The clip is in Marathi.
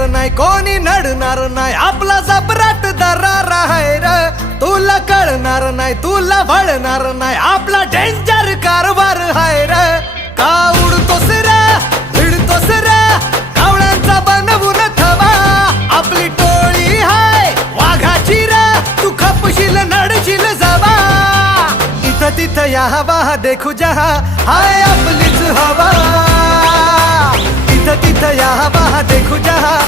येणार नाही कोणी नडणार नाही आपला जबराट दरार आहे र तुला कळणार नाही तुला वळणार नाही आपला डेंजर कारभार आहे र का उडतोस रे भिडतोस रे कावळ्यांचा बनवून थवा आपली टोळी हाय वाघाची रे तू खपशील नडशील जवा इथं तिथं या हवा देखू जहा हाय आपलीच हवा इथं तिथं या हवा देखू जहा